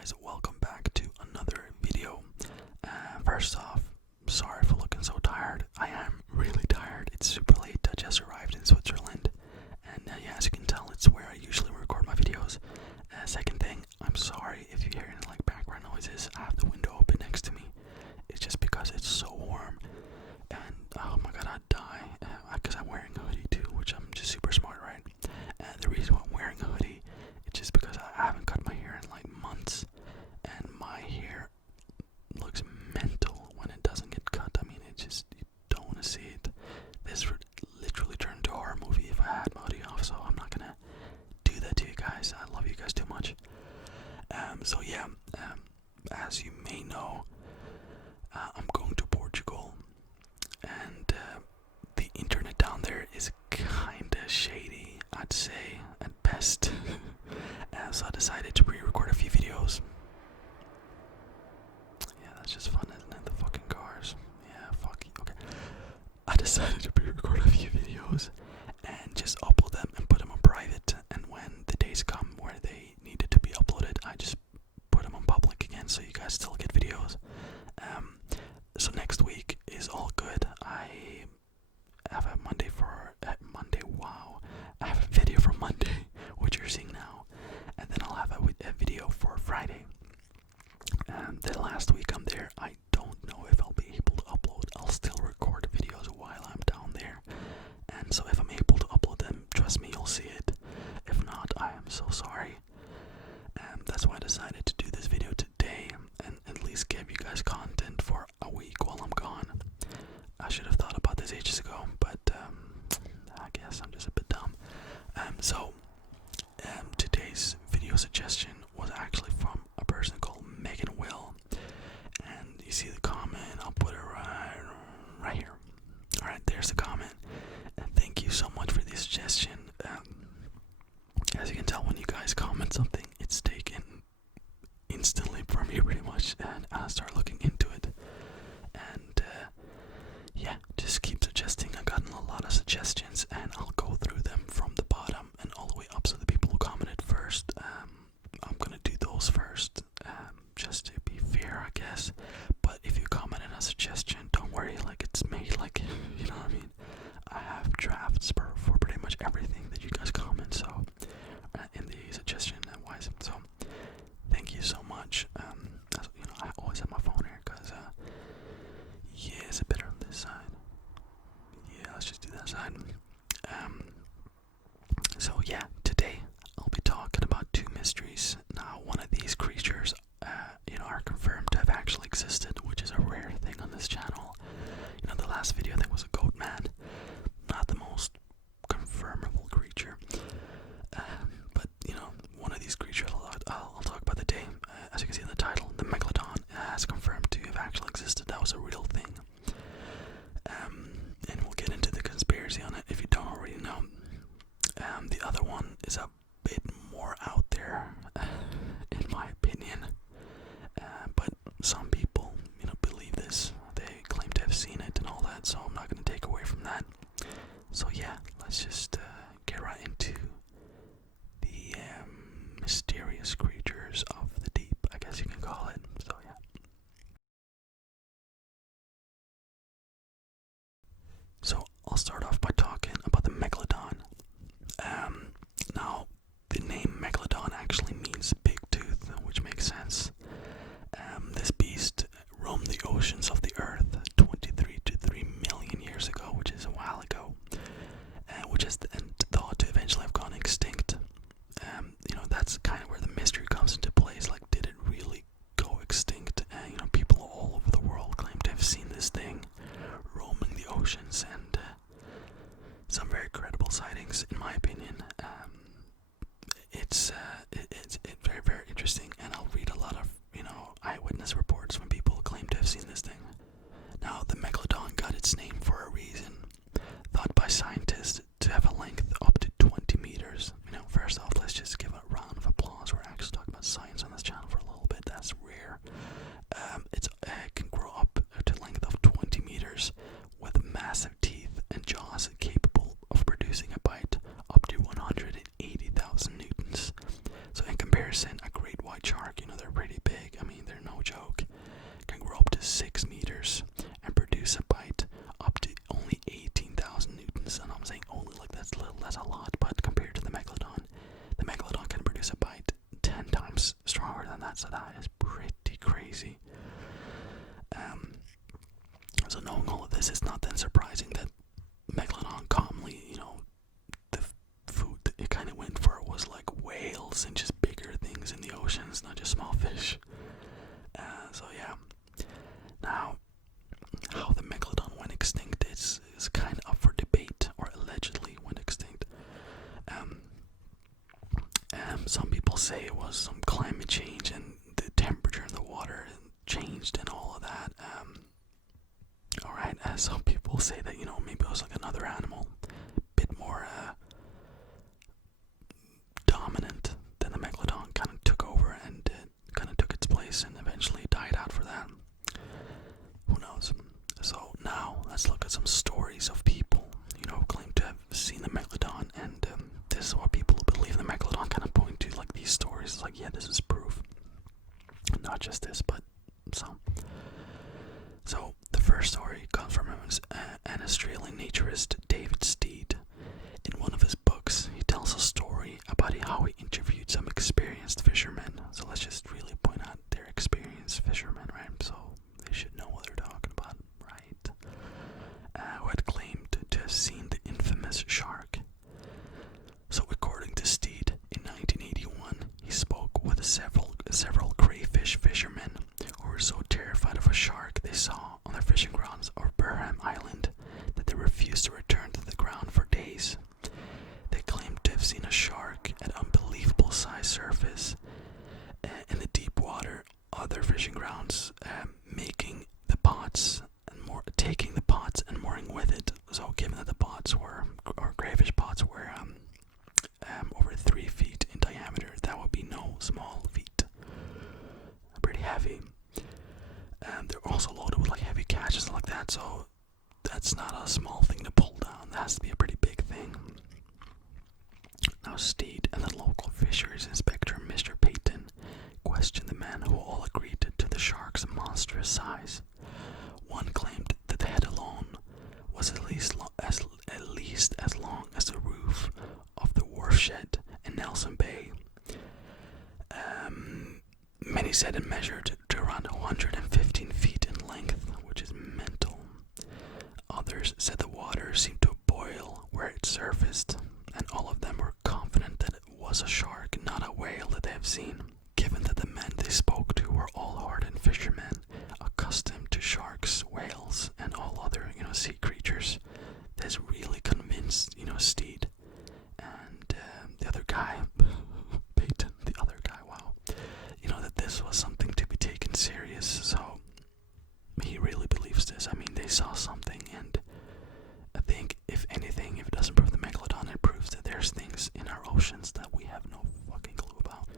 guys, welcome back to another video. First off, sorry for looking so tired. I am really tired. It's super late. I just arrived in Switzerland, and yeah, as you can tell, it's where I usually record my videos. Second thing, I'm sorry if you hear any like background noises. I have the window open next to me. It's just because it's so warm, and oh my god, I'd die. Because I'm wearing a hoodie too, which I'm just super smart, right? The reason why I'm wearing a hoodie, it's just because I haven't cut my hair in like months, and my hair looks mental when it doesn't get cut. I mean, it just, you don't want to see it. This would literally turn into a horror movie if I had my hoodie off, so I'm not gonna do that to you guys. I love you guys too much. So yeah, as you may know, I'm going to Portugal, and the internet down there is kinda shady, I'd say, at best. So I decided to re-record a few videos. Yeah, that's just fun, isn't it? The fucking cars. Yeah, fuck you. Okay. I decided to re-record a few videos and just upload them and put them on private. And when the days come where they needed to be uploaded, I just put them on public again, so you guys still get videos. So next week is all good. I have a Monday. Wow, I have a video for Monday, which you're seeing now, and then I'll have a video for Friday. The last week I'm there, I don't know if I'll be able to upload. I'll still record videos while I'm down there, and so if I'm able to upload them, trust me, you'll see it. If not, I am so sorry. That's why I decided to do this video today, and at least give you guys content for a week while I'm gone. I should have thought about this ages ago, but I guess I'm just a bit dumb. Today's video suggestion was actually from a person called Megan Will, and you see the comment. I'll put it right here. All right, there's the comment, and thank you so much for the suggestion. As you can tell, when you guys comment something, it's taken instantly from me pretty much, and I start looking into it. And yeah, just keep suggesting. I've gotten a lot of suggestions, and I'll go through them from the bottom and all the way up. So the people who commented first, I'm gonna do those first, just to be fair, I guess. But if you comment in a suggestion, don't worry, like it's made, like, you know what I mean. I have drafts for pretty much everything that you guys comment. So in the suggestion wise, so thank you so much. You know, I always have my phone here because yeah, is it better on this side? Yeah, let's just do that side. So yeah, today I'll be talking about two mysteries. Now, one of these creatures, are confirmed to have actually existed, which is a rare thing on this channel. You know, the last video I think was a goat man, not the most confirmable creature. But you know, one of these creatures I'll talk about today. As you can see in the title, the Megalodon has confirmed to have actually existed. That was a real thing. And we'll get into the conspiracy on it if you don't already know. The other one is a bit more out there, in my opinion. But some people, believe this. They claim to have seen it and all that, so I'm not going to take away from that. So yeah, let's just get right into the mysterious creatures of the deep, I guess you can call it. So yeah. So I'll start off by talking about the Megalodon. Now, the name Megalodon actually means big tooth, which makes sense. This beast roamed the oceans of the earth 23 to 3 million years ago, which is a while ago, which is thought to eventually have gone extinct. That's kind of where the mystery comes into play white shark, they're pretty big. I mean, they're no joke. Can grow up to 6 meters and produce a bite up to only 18,000 newtons. And I'm saying only, like, that's little, that's a lot, but compared to the Megalodon can produce a bite 10 times stronger than that, so that is pretty crazy. So knowing all of this, it's not then surprising that Megalodon commonly, the food that it kind of went for was like whales and just bigger things in the oceans, not just small fish. So yeah. Now, how the Megalodon went extinct is kind of up for debate, or allegedly went extinct. Some people say it was some climate change and the temperature in the water changed and all of that. Alright, some people say that, maybe it was like another animal, a bit more dominant than the Megalodon, kind of took over and kind of took its place and eventually died out for that. Who knows? So now let's look at some stories of people, who claim to have seen the Megalodon, and this is what people who believe the Megalodon kind of point to, like these stories. It's like, yeah, this is proof. Not just this, but some. So the first story comes from an Australian naturist, David Steed. In one of his books, he tells a story about how he interviewed some experienced fishermen. So let's just really point out they're experienced fishermen, right? So they should know what they're talking about, right? Who had claimed to have seen the infamous shark. So according to Steed, in 1981, he spoke with several crayfish fishermen who were so terrified of a shark they saw on their fishing grounds of Burham Island that they refused to return to the ground for days. They claimed to have seen a shark at unbelievable size surface in the deep water, other fishing grounds, taking the pots and mooring with it. So given that the pots were, or crayfish pots were over 3 feet in diameter, that would be no small feat. Pretty heavy. They're also loaded with like heavy catches and like that, so that's not a small thing to pull down. That has to be a pretty big thing. Now Steed and the local fisheries inspector, Mr. Payton, questioned the men who all agreed to the shark's monstrous size. One claimed that the head alone was at least as long as the roof of the wharf shed in Nelson Bay. Many said it measured to around 115 feet in length, which is mental. Others said the water seemed to boil where it surfaced, and all of them were confident that it was a shark, not a whale that they have seen. Given that the men they spoke to were all hardened fishermen, accustomed to sharks, whales, and all other, sea creatures, this really convinced, Steed and the other guy, Peyton, the other guy, wow, that this was something to be taken serious. So he really believes this. I mean, they saw something, and I think, if anything, if it doesn't prove the Megalodon, it proves that there's things in our oceans that we have no fucking clue about.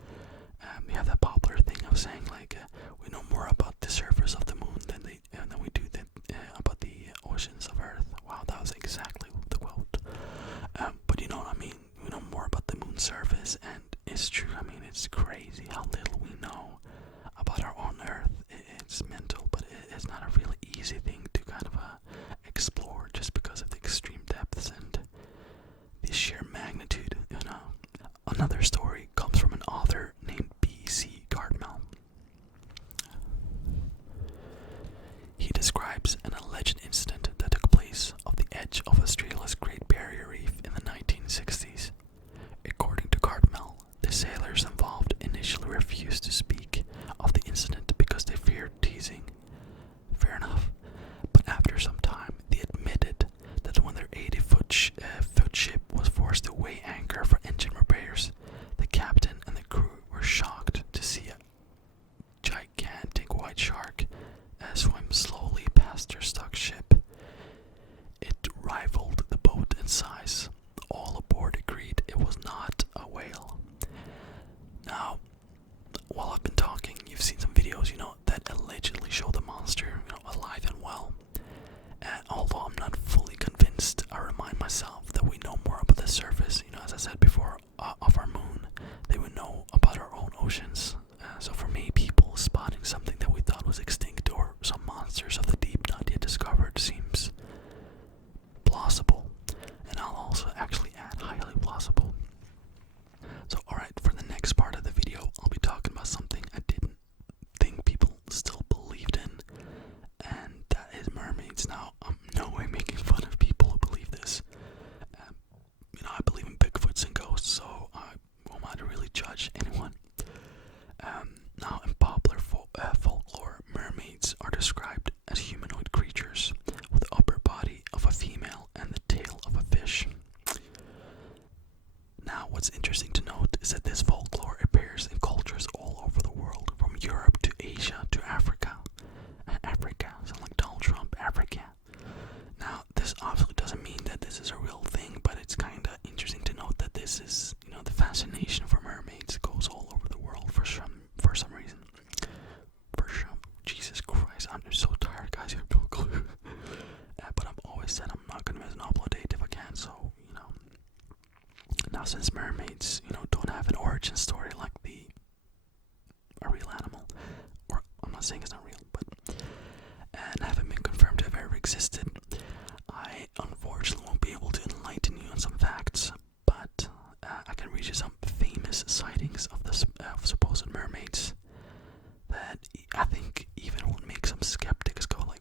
not saying it's not real, but and haven't been confirmed to have ever existed. I unfortunately won't be able to enlighten you on some facts, but I can read you some famous sightings of the supposed mermaids that I think even would make some skeptics go like,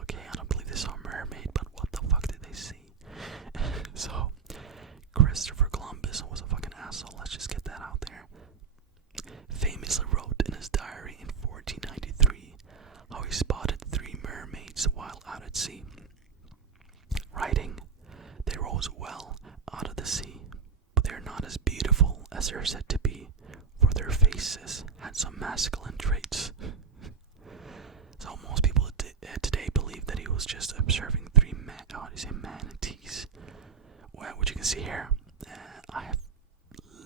okay, I don't believe they saw a mermaid, but what the fuck did they see? So, Christopher Columbus was a fucking asshole, let's just get that out there. Famously wrote in his diary in 1493 how he spotted 3 mermaids while out at sea. Writing, they rose well out of the sea, but they are not as beautiful as they are said to be, for their faces had some masculine traits. So most people today believe that he was just observing 3 manatees. Well, what you can see here, I have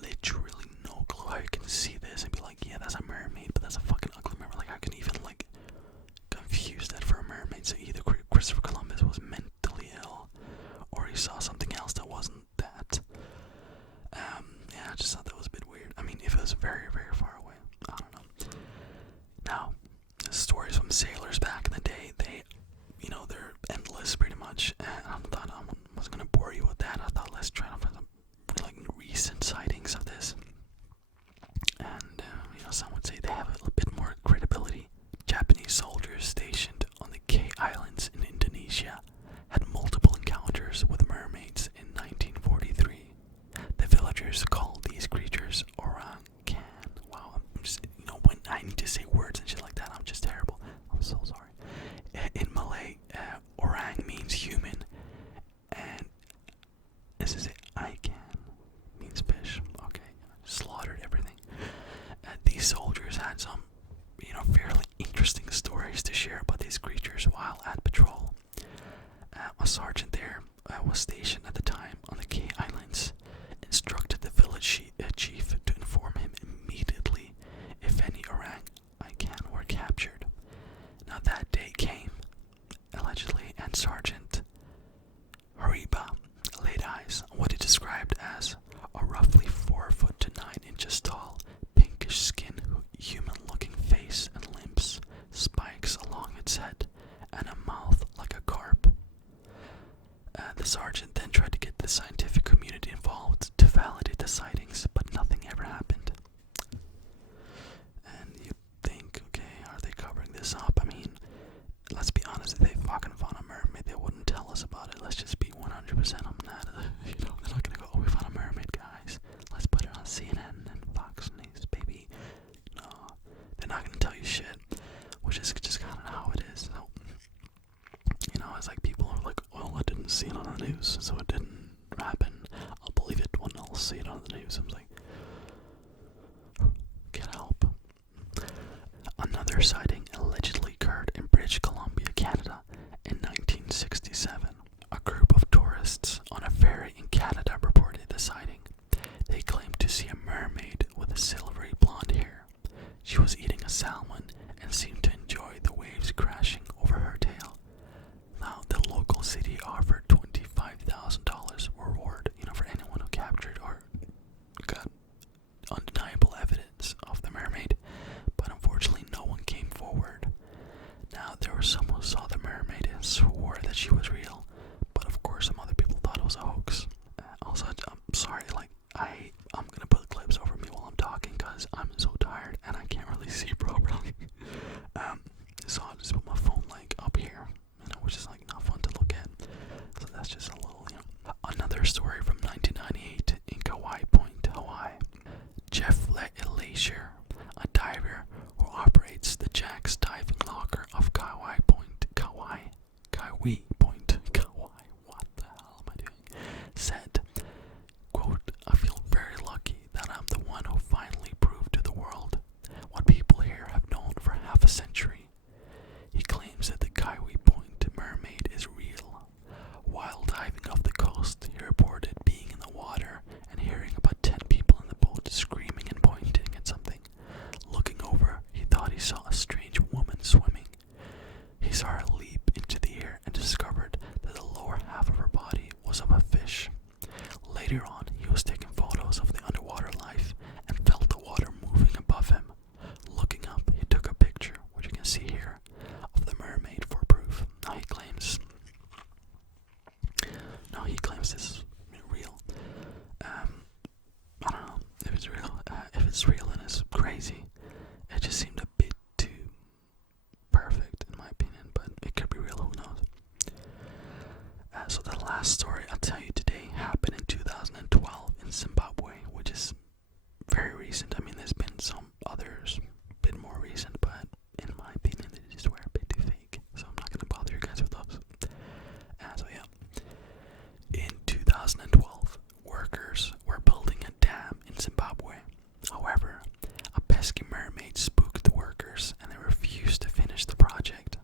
literally no clue how you can see this and be like, yeah, that's a mermaid, but that's a fucking ugly mermaid. Like, I can even like confuse that for a mermaid. So either Christopher Columbus was mentally ill, or he saw something else that wasn't that. Yeah, I just thought that was a bit weird. I mean, if it was very, very far away, I don't know. Now, stories from sailors back in the day, they're endless pretty much. And I thought I was gonna bore you with that. I thought let's try to find some like recent sightings of this. And some would say they have a little bit more credibility. Japanese soldiers stationed on the K Islands in Indonesia had multiple encounters with mermaids in 1943. The villagers called these creatures orangutan. Wow, I'm just, when I need to say words and shit like that, I'm just terrible. I'm so sorry. In Malay, orang means human, and this is it, ikan means fish. Okay, slaughtered everything. These soldiers had some, fairly interesting stories to share about these creatures while at patrol. A sergeant there was stationed at the time on the K Islands, instructed the village chief to inform him immediately if any orangutan were captured. Now that day came, allegedly, and Sergeant Hariba laid eyes on what he described as a roughly 4 foot to 9 inches tall, pinkish skin, human-looking face and limbs, spikes along its head, and a mouth like a carp. The sergeant then tried to get the scientific community involved to validate the sightings, but nothing ever happened. And you think, okay, are they covering this up? I mean, let's be honest, if they fucking found a mermaid, they wouldn't tell us about it. Let's just be 100% on that. They're not gonna go, oh, we found a mermaid, guys. Let's put it on CNN and Fox News, baby. No, they're not gonna tell you shit, which is just kind of how it is. So, it's like people are like, well, I didn't see it on the news, so it didn't happen. I'll believe it when I'll see it on the news. I'm like, get help. Another sighting allegedly occurred in British Columbia, Canada in 1967. A group of tourists on a ferry in Canada reported the sighting. They claimed to see a mermaid with a silvery blonde hair. She was eating a salmon and seemed to enjoy the waves crashing over her tail. Now, the local city offered $25,000 reward, for anyone who captured or got undeniable evidence of the mermaid, but unfortunately no one came forward. Now, there were some who saw the mermaid and swore that she was real, but of course some other people thought it was a hoax. Also, I'm sorry, I'm gonna put clips over me while I'm talking because I'm so tired and I can't really see properly. So I'll just put my phone up here, which is not fun to look at. So that's just a little, Another story from 1998 in Kauai Point, Hawaii. Jeff Leisure, a diver who operates the Jack's Diving Locker of Kauai Point, what the hell am I doing? Said, quote, I feel very lucky that I'm the one who finally proved to the world what people here have known for half a century. He claimed is crazy. It just seemed a bit too perfect in my opinion, but it could be real, who knows. So the last story I'll tell you today happened in 2012 in Zimbabwe, which is very recent. I mean, there's been some others a bit more recent, but in my opinion they just were a bit too fake, so I'm not going to bother you guys with those. So yeah, in 2012 workers were building a dam in Zimbabwe. However, a pesky mermaid spooked the workers and they refused to finish the project.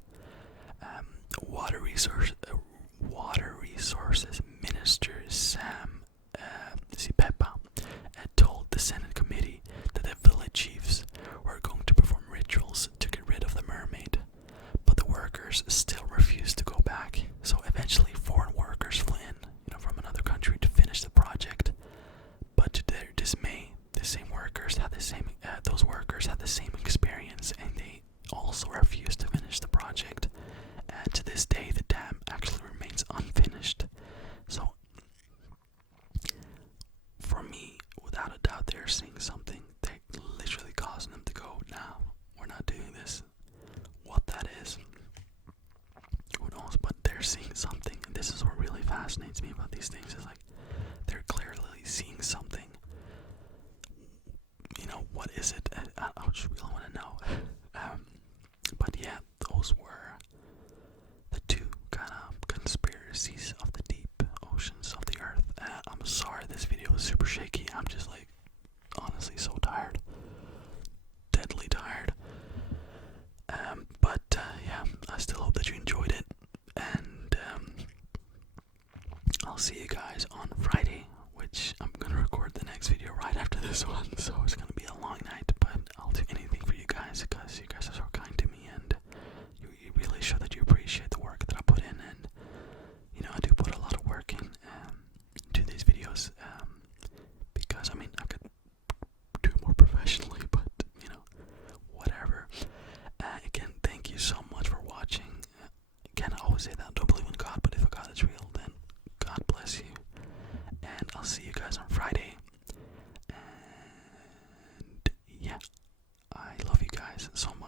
Water Resources Minister Sam Zipepa had told the Senate committee that the village chiefs were going to perform rituals to get rid of the mermaid, but the workers still refused to go back. So eventually, foreign workers flew in, from another country to finish the project. But to their dismay, those workers had the same experience, and they also refused to finish the project. And to this day, the dam actually remains unfinished. So, for me, without a doubt, they're seeing something. They literally causing them to go, "No, we're not doing this." What that is, who knows? But they're seeing something, and this is what really fascinates me about these things. Is like they're clearly seeing something. What is it? I just really want to know. But yeah, those were the two kind of conspiracies of the deep oceans of the earth. I'm sorry this video is super shaky. I'm just like honestly so tired. Deadly tired. But yeah, I still hope that you enjoyed it. And I'll see you guys on Friday, which I'm going to record the next video right after this one. So it's going to be a long night, but I'll do anything for you guys because you guys are so kind to me and you really show that you appreciate the work that I put in. And I do put a lot of work in to these videos because I mean I could do it more professionally, but whatever. Again, thank you so much for watching. Again, I always say that I don't believe in God, but if a God is real, then God bless you. And I'll see you guys on Friday. And yeah, I love you guys so much.